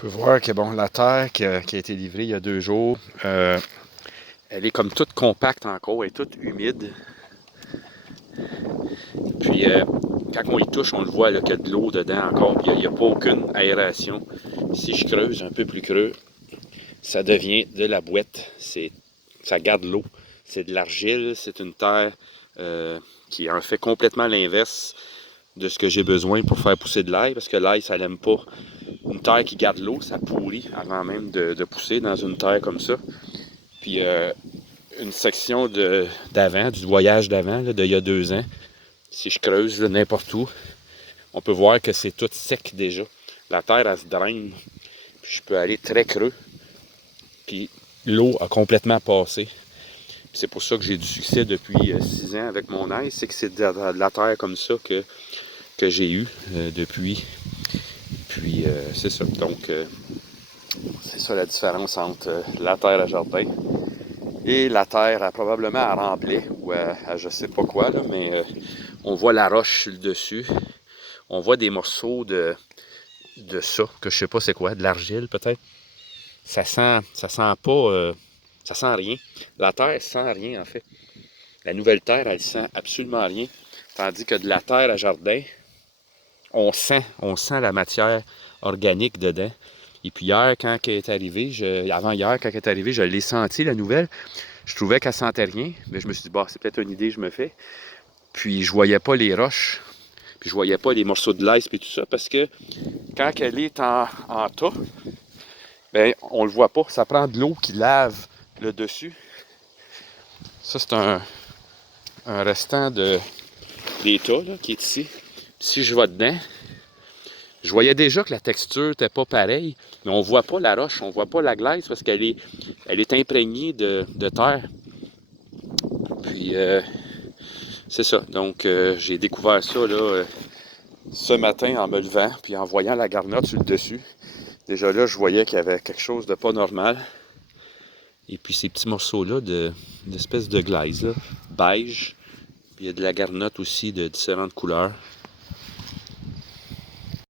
On peut voir que bon, la terre qui a été livrée il y a 2 jours, elle est comme toute compacte encore, elle est toute humide. Puis quand on y touche, on le voit qu'il y a de l'eau dedans encore, puis il n'y a pas aucune aération. Si je creuse un peu plus creux, ça devient de la boîte, ça garde l'eau. C'est de l'argile, c'est une terre qui en fait complètement l'inverse de ce que j'ai besoin pour faire pousser de l'ail, parce que l'ail, ça l'aime pas. Une terre qui garde l'eau, ça pourrit avant même de pousser dans une terre comme ça. Puis une section d'avant, du voyage d'avant, d'il y a 2 ans, si je creuse n'importe où, on peut voir que c'est tout sec déjà. La terre, elle se draine. Puis je peux aller très creux. Puis l'eau a complètement passé. Puis c'est pour ça que j'ai du succès depuis 6 ans avec mon ail. C'est que c'est de la terre comme ça que j'ai eu depuis. Puis c'est ça. Donc c'est ça la différence entre la terre à jardin et la terre probablement à remblai ou à je sais pas quoi, là, mais on voit la roche sur le dessus. On voit des morceaux de ça, que je sais pas c'est quoi, de l'argile peut-être. Ça sent pas, ça sent rien. La terre sent rien en fait. La nouvelle terre, elle sent absolument rien. Tandis que de la terre à jardin, on sent la matière organique dedans. Et puis hier, quand elle est arrivée, avant-hier, quand elle est arrivée, je l'ai senti, la nouvelle. Je trouvais qu'elle sentait rien, mais je me suis dit, bah, c'est peut-être une idée que je me fais. Puis je voyais pas les roches, puis je voyais pas les morceaux de glace et tout ça, parce que quand elle est en tas, ben, on le voit pas. Ça prend de l'eau qui lave le dessus. Ça, c'est un restant des tas là, qui est ici. Si je vais dedans, je voyais déjà que la texture n'était pas pareille, mais on voit pas la roche, on voit pas la glace parce qu'elle est imprégnée de terre. Puis, c'est ça. Donc, j'ai découvert ça là, ce matin en me levant, puis en voyant la garnotte sur le dessus. Déjà là, je voyais qu'il y avait quelque chose de pas normal. Et puis ces petits morceaux-là d'espèces de glaise, là, beige. Puis il y a de la garnotte aussi de différentes couleurs.